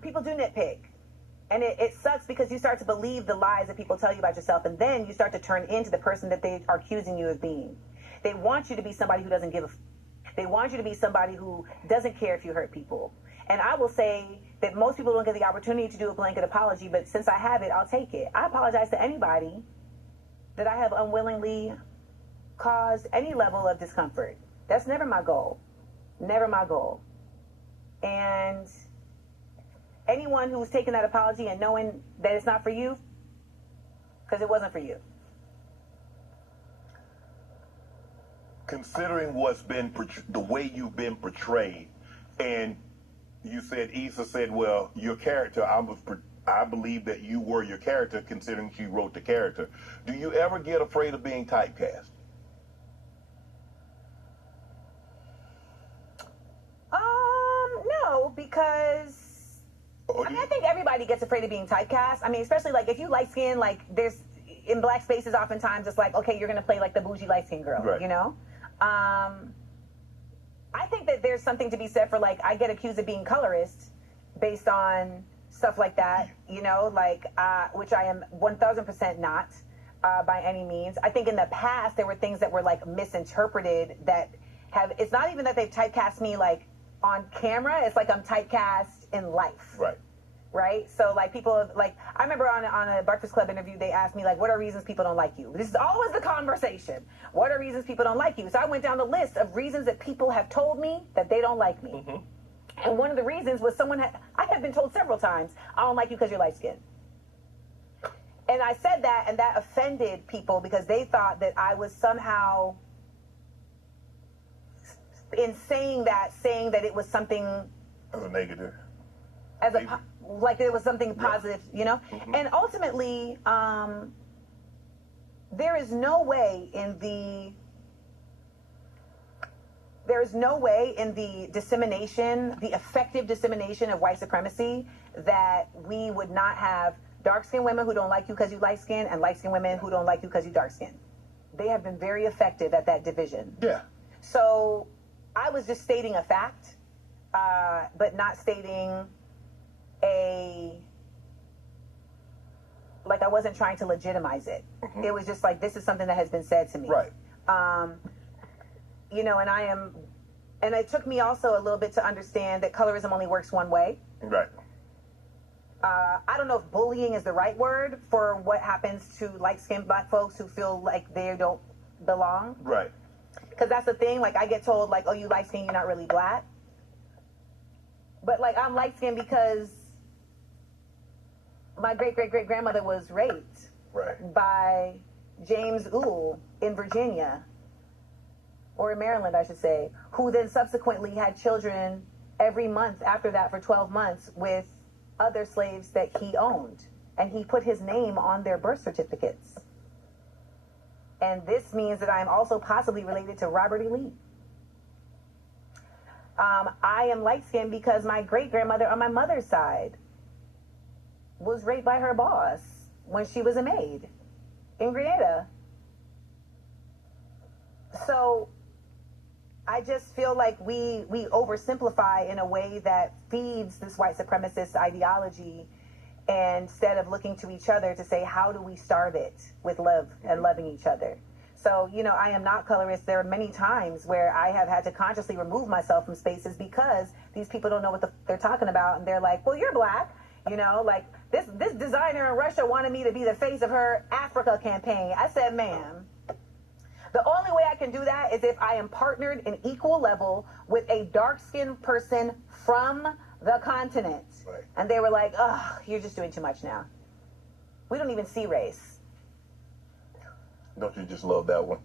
people do nitpick. And it sucks because you start to believe the lies that people tell you about yourself, and then you start to turn into the person that they are accusing you of being. They want you to be somebody who doesn't give a they want you to be somebody who doesn't care if you hurt people. And I will say that most people don't get the opportunity to do a blanket apology, but since I have it, I'll take it. I apologize to anybody that I have unwillingly caused any level of discomfort. That's never my goal. Never my goal. And anyone who's taking that apology and knowing that it's not for you, because it wasn't for you. Considering what's been the way you've been portrayed, and you said, Issa said, well, your character, I believe that you were your character considering she wrote the character. Do you ever get afraid of being typecast? No, because I think everybody gets afraid of being typecast. I mean, especially like if you light skin, like there's in black spaces oftentimes it's like, okay, you're gonna play like the bougie light skin girl, right. You know? I think that there's something to be said for like I get accused of being colorist based on stuff like that, you know, like which I am 1000% not by any means. I think in the past there were things that were like misinterpreted that have. It's not even that they've typecast me like on camera. It's like I'm typecast in life. Right. Right? So, like, people, like, I remember on a Breakfast Club interview, they asked me, like, what are reasons people don't like you? This is always the conversation. What are reasons people don't like you? So I went down the list of reasons that people have told me that they don't like me. Mm-hmm. And one of the reasons was I have been told several times, I don't like you because you're light-skinned. And I said that, and that offended people because they thought that I was somehow, in saying that it was something... As a negative. Like it was something positive, you know? Mm-hmm. And ultimately, there is no way in the dissemination, the effective dissemination of white supremacy, that we would not have dark-skinned women who don't like you because you light-skinned and light-skinned women who don't like you because you dark-skinned. They have been very effective at that division. Yeah. So I was just stating a fact, but not stating I wasn't trying to legitimize it. Mm-hmm. It was just like, this is something that has been said to me. Right. You know, and it took me also a little bit to understand that colorism only works one way. Right. I don't know if bullying is the right word for what happens to light-skinned black folks who feel like they don't belong. Right. Because that's the thing, like I get told like, oh, you light-skinned, you're not really black. But like I'm light-skinned because my great-great-great-grandmother was raped by James Gould in Virginia, or in Maryland, I should say, who then subsequently had children every month after that for 12 months with other slaves that he owned. And he put his name on their birth certificates. And this means that I am also possibly related to Robert E. Lee. I am light-skinned because my great-grandmother on my mother's side was raped by her boss when she was a maid in Grenada. So I just feel like we oversimplify in a way that feeds this white supremacist ideology, and instead of looking to each other to say, how do we starve it with love and loving each other? So, you know, I am not colorist. There are many times where I have had to consciously remove myself from spaces because these people don't know what they're talking about, and they're like, well, you're black. You know, like this designer in Russia wanted me to be the face of her Africa campaign. I said, ma'am, the only way I can do that is if I am partnered in equal level with a dark-skinned person from the continent. Right. And they were like, oh, you're just doing too much now. We don't even see race. Don't you just love that one?